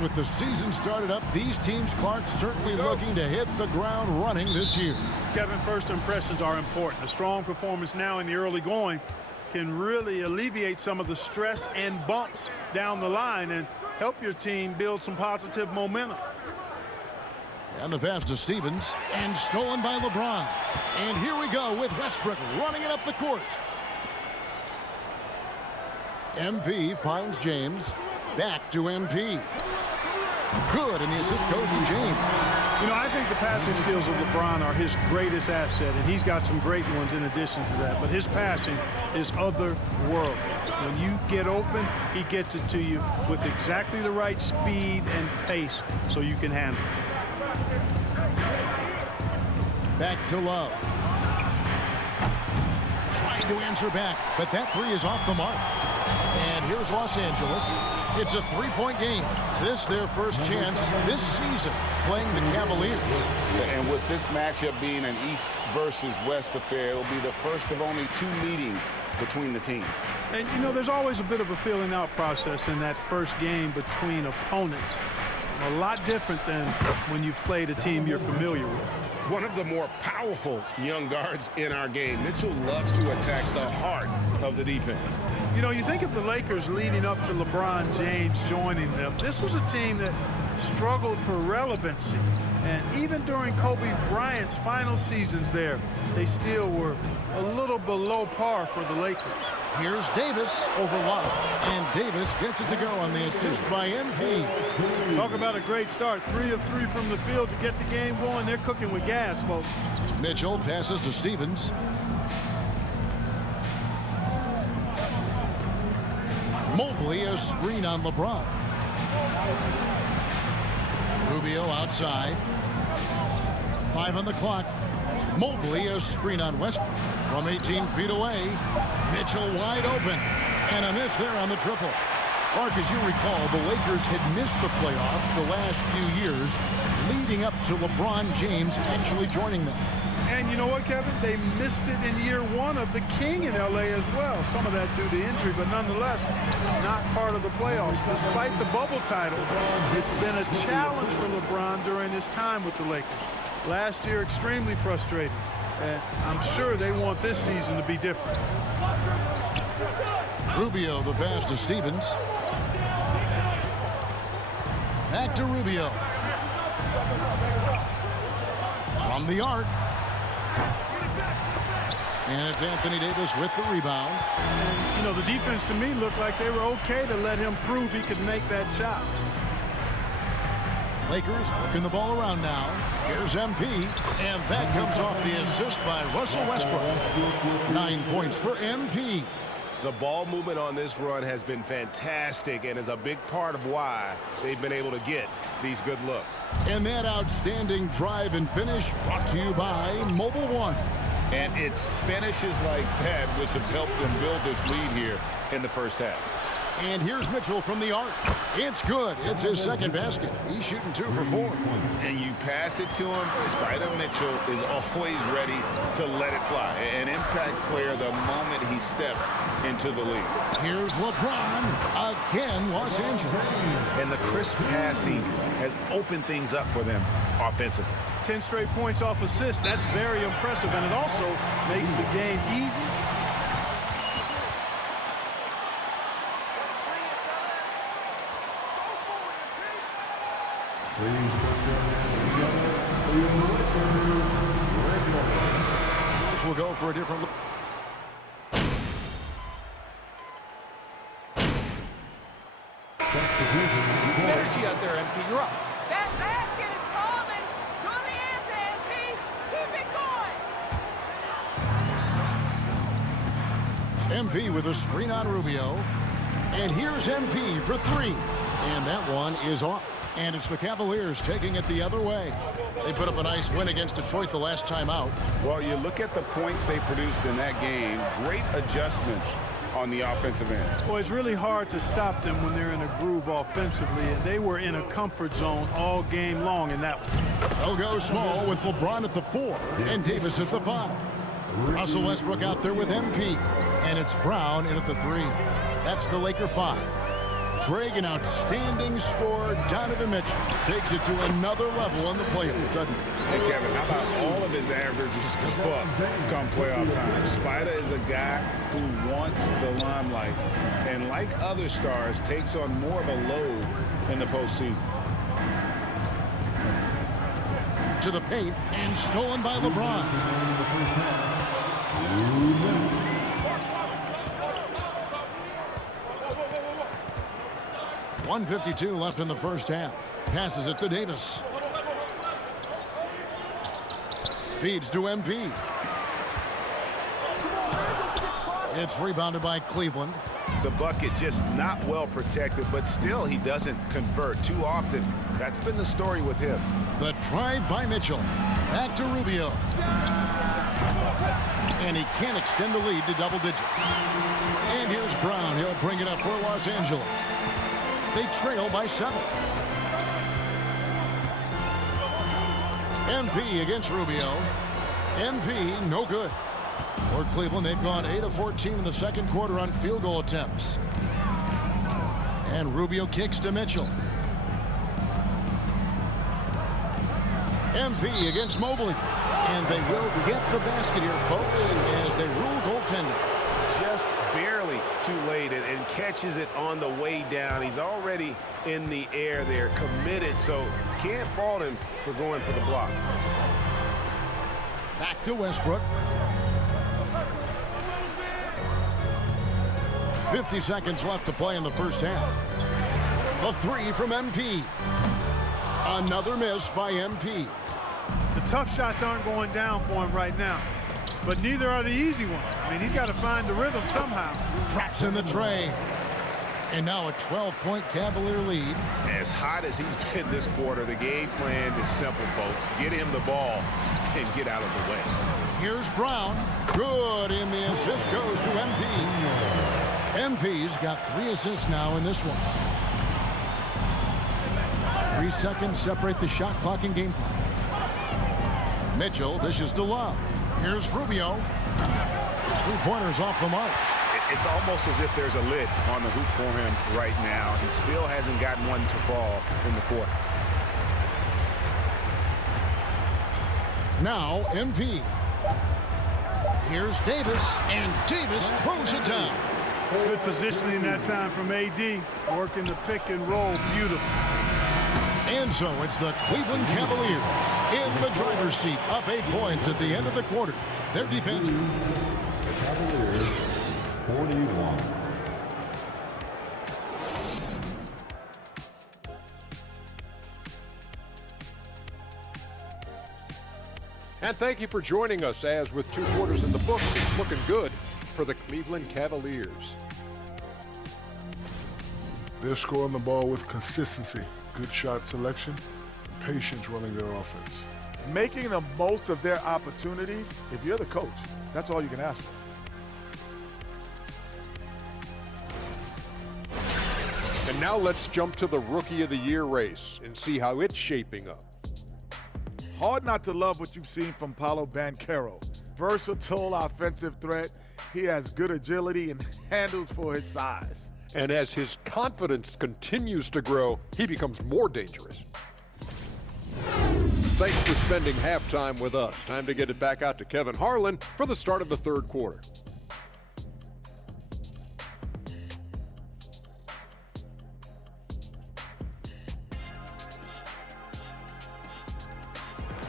And with the season started up, these teams, Clark, certainly looking to hit the ground running this year. Kevin, first impressions are important. A strong performance now in the early going can really alleviate some of the stress and bumps down the line and help your team build some positive momentum. And the pass to Stevens, and stolen by LeBron. And here we go with Westbrook running it up the court. MP finds James. Back to MP. Good, and the assist goes to James. You know, I think the passing skills of LeBron are his greatest asset, and he's got some great ones in addition to that. But his passing is otherworldly. When you get open, he gets it to you with exactly the right speed and pace so you can handle it. Back to Love. Trying to answer back, but that three is off the mark. And here's Los Angeles. It's a three-point game. This their first chance this season playing the Cavaliers. And with this matchup being an East versus West affair, it'll be the first of only 2 meetings between the teams. And, you know, there's always a bit of a filling out process in that first game between opponents. A lot different than when you've played a team you're familiar with. One of the more powerful young guards in our game. Mitchell loves to attack the heart of the defense. You know, you think of the Lakers leading up to LeBron James joining them. This was a team that struggled for relevancy. And even during Kobe Bryant's final seasons there, they still were a little below par for the Lakers. Here's Davis over Love. And Davis gets it to go on the assist by MP. Talk about a great start. 3 of 3 from the field to get the game going. They're cooking with gas, folks. Mitchell passes to Stevens. Mobley, a screen on LeBron. Rubio outside. 5 on the clock. Mobley, a screen on Westbrook. From 18 feet away. Mitchell wide open. And a miss there on the triple. Clark, as you recall, the Lakers had missed the playoffs the last few years, leading up to LeBron James actually joining them. And you know what, Kevin? They missed it in year 1 of the King in L.A. as well. Some of that due to injury, but nonetheless, not part of the playoffs. Despite the bubble title, it's been a challenge for LeBron during his time with the Lakers. Last year, extremely frustrating. And I'm sure they want this season to be different. Rubio, the pass to Stevens. Back to Rubio. From the arc. And it's Anthony Davis with the rebound. And, you know, the defense to me looked like they were okay to let him prove he could make that shot. Lakers working the ball around now. Here's MP. And that comes off the assist by Russell Westbrook. 9 points for MP. The ball movement on this run has been fantastic and is a big part of why they've been able to get these good looks. And that outstanding drive and finish brought to you by Mobile One. And it's finishes like that which have helped them build this lead here in the first half. And here's Mitchell from the arc. It's good. It's his second basket. He's shooting 2 for 4. And you pass it to him. Spider Mitchell is always ready to let it fly. An impact player the moment he stepped into the league. Here's LeBron. Again, Los Angeles. And the crisp passing has opened things up for them offensively. 10 straight points off assists. That's very impressive. And it also makes the game easy. We'll go for a different look. Energy out there, MP. You're up. That basket is calling. Join the answer, MP. Keep it going. MP with a screen on Rubio. And here's MP for 3. And that one is off. And it's the Cavaliers taking it the other way. They put up a nice win against Detroit the last time out. Well, you look at the points they produced in that game. Great adjustments on the offensive end. Well, it's really hard to stop them when they're in a groove offensively, and they were in a comfort zone all game long in that one. They'll go small with LeBron at the 4 and Davis at the 5. Russell Westbrook out there with MP. And it's Brown in at the 3. That's the Laker 5. Greg, an outstanding scorer. Donovan Mitchell takes it to another level in the playoffs, doesn't he? And Kevin, how about all of his averages come playoff time? Spider is a guy who wants the limelight, and like other stars, takes on more of a load in the postseason. To the paint and stolen by LeBron. 1:52 left in the first half. Passes it to Davis. Feeds to MP. It's rebounded by Cleveland. The bucket just not well protected, but still he doesn't convert too often. That's been the story with him. The drive by Mitchell. Back to Rubio. And he can't extend the lead to double digits. And here's Brown. He'll bring it up for Los Angeles. They trail by 7. MP against Rubio. MP, no good. For Cleveland, they've gone 8 of 14 in the second quarter on field goal attempts. And Rubio kicks to Mitchell. MP against Mobley. And they will get the basket here, folks, as they rule goaltending. Just barely too late and catches it on the way down. He's already in the air there, committed, so can't fault him for going for the block. Back to Westbrook. 50 seconds left to play in the first half. The 3 from MP. Another miss by MP. The tough shots aren't going down for him right now, but neither are the easy ones. I mean, he's got to find the rhythm somehow. Traps in the tray. And now a 12-point Cavalier lead. As hot as he's been this quarter, the game plan is simple, folks. Get him the ball and get out of the way. Here's Brown. Good, and the assist goes to MP. MP's got 3 assists now in this one. 3 seconds separate the shot clock and game clock. Mitchell dishes to Love. Here's Rubio. His 3-pointers off the mark. It's almost as if there's a lid on the hoop for him right now. He still hasn't gotten one to fall in the quarter. Now MP. Here's Davis, and Davis throws it down. Good positioning that time from AD, working the pick and roll beautiful. And so it's the Cleveland Cavaliers in the driver's seat, up 8 points at the end of the quarter. Their defense. The Cavaliers, 41. And thank you for joining us, as with 2 quarters in the books, it's looking good for the Cleveland Cavaliers. They're scoring the ball with consistency, good shot selection, and patience running their offense. Making the most of their opportunities. If you're the coach, that's all you can ask for. And now let's jump to the Rookie of the Year race and see how it's shaping up. Hard not to love what you've seen from Paolo Banchero. Versatile offensive threat. He has good agility and handles for his size. And as his confidence continues to grow, he becomes more dangerous. Thanks for spending halftime with us. Time to get it back out to Kevin Harlan for the start of the third quarter.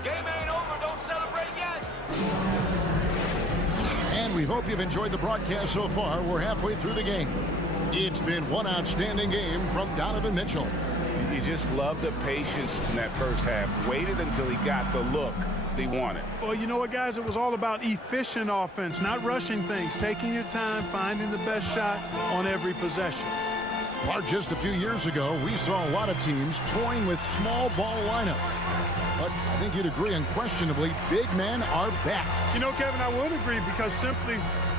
Game ain't over. Don't celebrate yet. And we hope you've enjoyed the broadcast so far. We're halfway through the game. It's been one outstanding game from Donovan Mitchell. You just love the patience in that first half. Waited until he got the look he wanted. Well, you know what, guys? It was all about efficient offense, not rushing things, taking your time, finding the best shot on every possession. Mark, just a few years ago, we saw a lot of teams toying with small ball lineups. But I think you'd agree unquestionably, big men are back. You know, Kevin, I would agree, because simply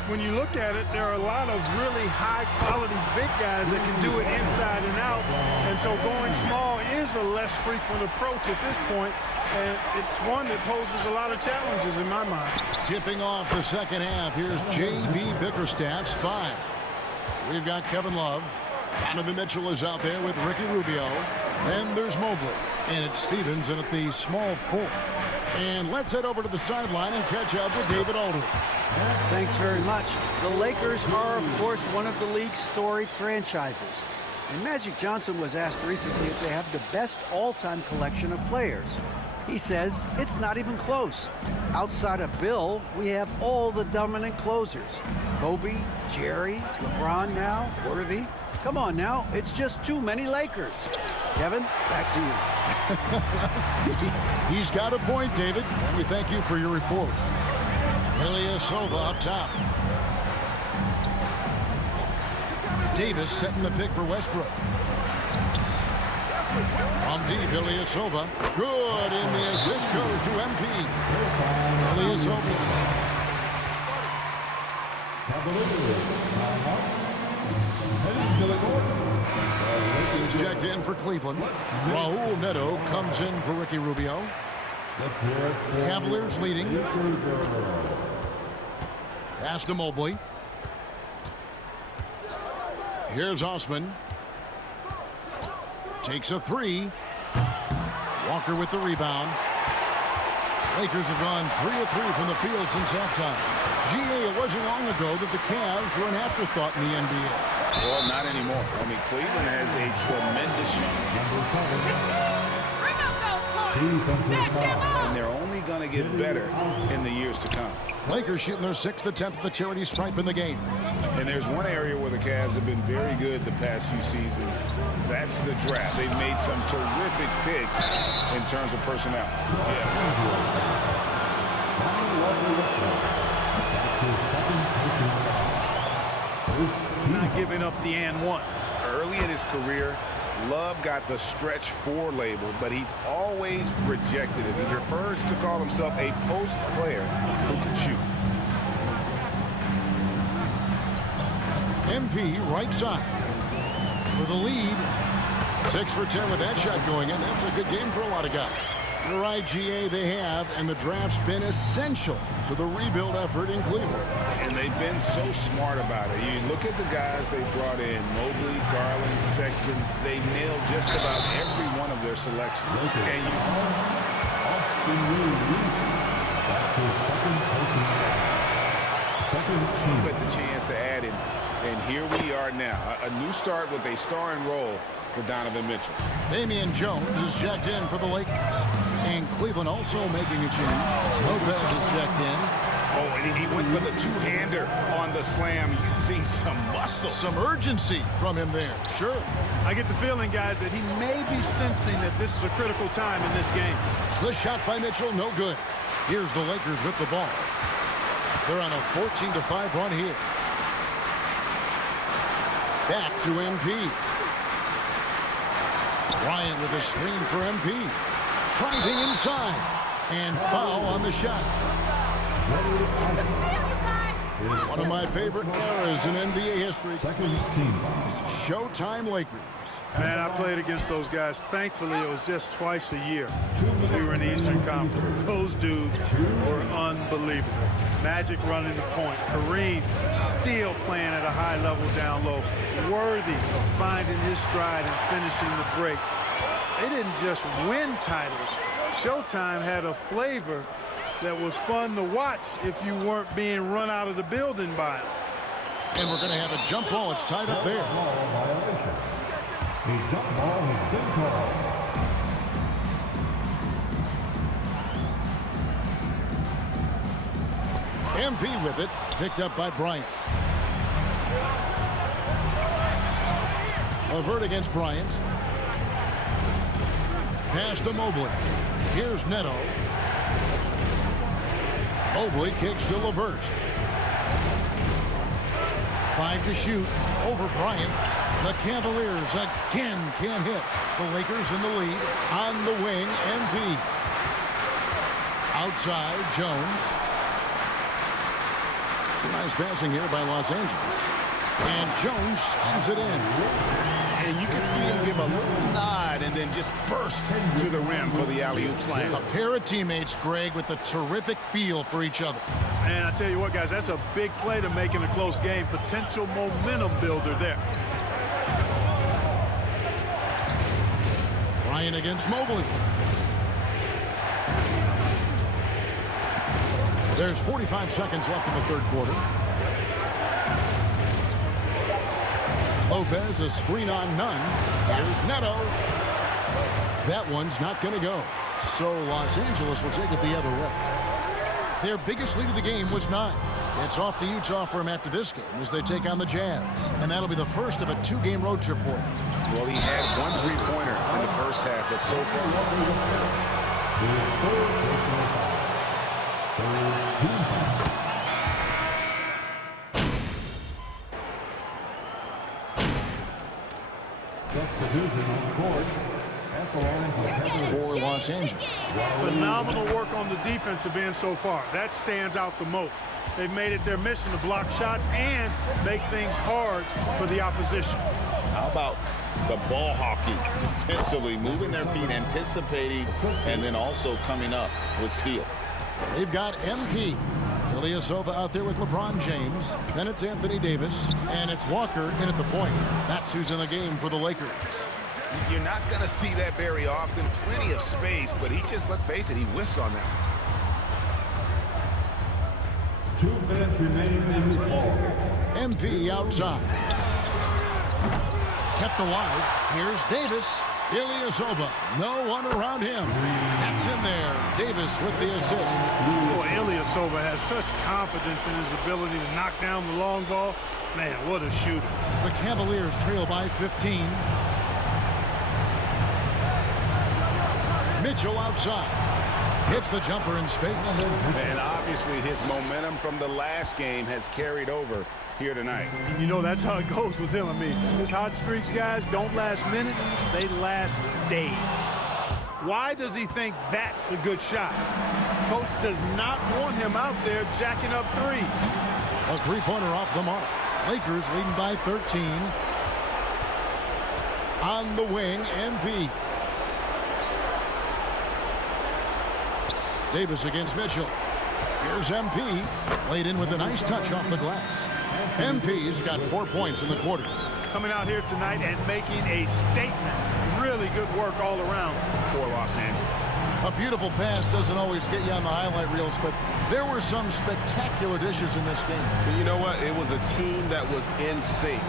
when you look at it, there are a lot of really high-quality big guys that can do it inside and out. And so going small is a less frequent approach at this point, and it's one that poses a lot of challenges in my mind. Tipping off the second half, here's J.B. Bickerstaff's 5. We've got Kevin Love. Donovan Mitchell is out there with Ricky Rubio. Then there's Mobley. And it's Stevens in at the small forward. And let's head over to the sideline and catch up with David Aldridge. Thanks very much. The Lakers are, of course, one of the league's storied franchises. And Magic Johnson was asked recently if they have the best all-time collection of players. He says it's not even close. Outside of Bill, we have all the dominant closers. Kobe, Jerry, LeBron now, Worthy. Come on now, it's just too many Lakers. Kevin, back to you. He's got a point, David. And we thank you for your report. Ilyasova up top. Davis setting the pick for Westbrook. From deep, Ilyasova. Good, and the assist goes to MP. Ilyasova. He's checked in for Cleveland. Raul Neto comes in for Ricky Rubio. Cavaliers leading. Pass to Mobley. Here's Osman. Takes a three. Walker with the rebound. Lakers have gone 3 of 3 from the field since halftime. GA, it wasn't long ago that the Cavs were an afterthought in the NBA. Well, not anymore. I mean, Cleveland has a tremendous young. And they're only going to get better in the years to come. Lakers shooting their 6th attempt at the charity stripe in the game. And there's one area where the Cavs have been very good the past few seasons. That's the draft. They've made some terrific picks in terms of personnel. Not giving up the and one. Early in his career, Love got the stretch 4 label, but he's always rejected it. He prefers to call himself a post player who can shoot. MP right side for the lead. 6 for 10 with that shot going in. That's a good game for a lot of guys. You're right, GA, they have, and the draft's been essential to the rebuild effort in Cleveland. And they've been so smart about it. You look at the guys they brought in, Mobley, Garland, Sexton. They nailed just about every one of their selections. And you get the chance to add in. And here we are now. A new start with a starring role for Donovan Mitchell. Damian Jones is checked in for the Lakers. And Cleveland also making a change. Lopez is checked in. Oh, and he went for the two-hander on the slam, using some muscle. Some urgency from him there, sure. I get the feeling, guys, that he may be sensing that this is a critical time in this game. The shot by Mitchell, no good. Here's the Lakers with the ball. They're on a 14-5 run here. Back to MP. Bryant with a screen for MP. Driving inside. And foul on the shot. One of my favorite eras in NBA history. Showtime Lakers. Man, I played against those guys. Thankfully, it was just twice a year. We were in the Eastern Conference. Those dudes were unbelievable. Magic running the point. Kareem still playing at a high level down low. Worthy finding his stride and finishing the break. They didn't just win titles. Showtime had a flavor that was fun to watch if you weren't being run out of the building by them. And we're going to have a jump ball. It's tied up there. A jump ball has been called. MP with it, picked up by Bryant. Levert against Bryant. Pass to Mobley. Here's Neto. Mobley kicks to Levert. 5 to shoot over Bryant. The Cavaliers again can't hit. The Lakers in the lead. On the wing, MP. Outside, Jones. Nice passing here by Los Angeles. And Jones slams it in. And you can see him give a little nod and then just burst to the rim for the alley-oop slam. A pair of teammates, Greg, with a terrific feel for each other. And I tell you what, guys, that's a big play to make in a close game. Potential momentum builder there. Bryant against Mobley. There's 45 seconds left in the third quarter. Lopez, a screen on none. Here's Neto. That one's not going to go. So Los Angeles will take it the other way. Their biggest lead of the game was 9. It's off to Utah for him after this game as they take on the Jazz. And that'll be the first of a 2-game road trip for him. Well, he had 1 3-pointer in the first half, but so far. For Los Angeles. Phenomenal work on the defensive end so far. That stands out the most. They've made it their mission to block shots and make things hard for the opposition. How about the ball hockey defensively, moving their feet, anticipating, and then also coming up with steal. They've got MP. Ilyasova out there with LeBron James. Then it's Anthony Davis. And it's Walker in at the point. That's who's in the game for the Lakers. You're not going to see that very often. Plenty of space, but he just, let's face it, he whiffs on that. 2 minutes remaining in this ball. MP outside. Kept alive. Here's Davis. Ilyasova. No one around him. That's in there. Davis with the assist. Boy, Ilyasova has such confidence in his ability to knock down the long ball. Man, what a shooter. The Cavaliers trail by 15. Mitchell outside. Hits the jumper in space. And obviously his momentum from the last game has carried over here tonight. You know, that's how it goes with him. I mean, his hot streaks, guys, don't last minutes. They last days. Why does he think that's a good shot? Coach does not want him out there jacking up threes. A 3-pointer off the mark. Lakers leading by 13. On the wing, MP. Davis against Mitchell. Here's MP. Laid in with a nice touch off the glass. MP's got 4 points in the quarter. Coming out here tonight and making a statement. Really good work all around for Los Angeles. A beautiful pass doesn't always get you on the highlight reels, but there were some spectacular dishes in this game. But you know what? It was a team that was in sync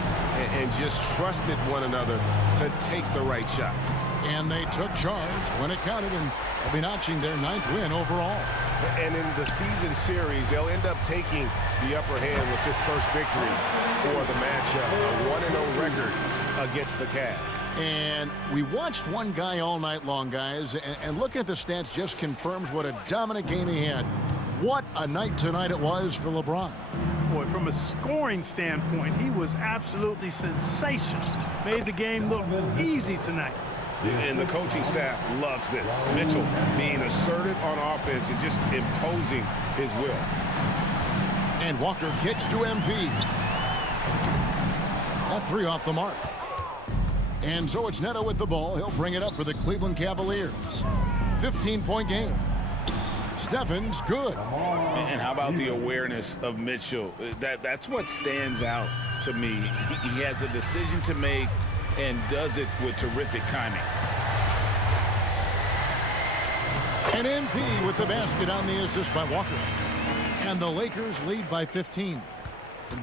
and just trusted one another to take the right shots. And they took charge when it counted, and they'll be notching their 9th win overall. And in the season series, they'll end up taking the upper hand with this first victory for the matchup. A 1-0 record against the Cavs. And we watched one guy all night long, guys, and looking at the stats just confirms what a dominant game he had. What a night tonight it was for LeBron. Boy, from a scoring standpoint, he was absolutely sensational. Made the game look easy tonight. And the coaching staff loves this. Mitchell being assertive on offense and just imposing his will. And Walker kicks to MP. That 3 off the mark. And so it's Neto with the ball. He'll bring it up for the Cleveland Cavaliers. 15-point game. Stephens, good. And how about the awareness of Mitchell? That's what stands out to me. He has a decision to make and does it with terrific timing. And MP with the basket on the assist by Walker. And the Lakers lead by 15.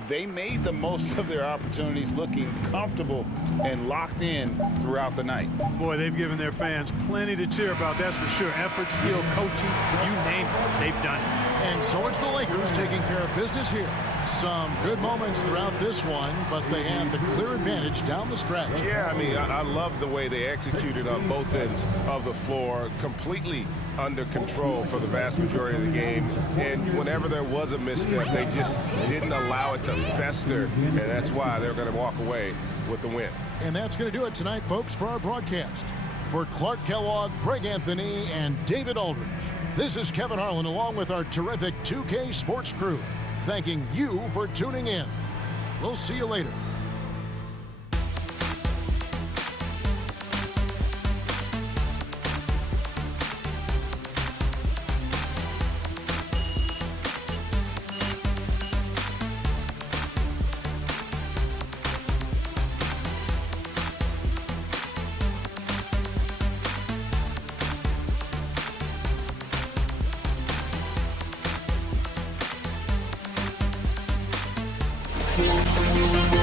They made the most of their opportunities, looking comfortable and locked in throughout the night. Boy, they've given their fans plenty to cheer about, that's for sure. Effort, skill, coaching, you name it, they've done it. And so it's the Lakers taking care of business here. Some good moments throughout this one, but they had the clear advantage down the stretch. Yeah, I mean, I love the way they executed on both ends of the floor, completely under control for the vast majority of the game. And whenever there was a misstep, they just didn't allow it to fester, and that's why they're going to walk away with the win. And that's going to do it tonight, folks, for our broadcast. For Clark Kellogg, Craig Anthony, and David Aldridge, this is Kevin Harlan along with our terrific 2K Sports crew, thanking you for tuning in. We'll see you later. Cavaliers.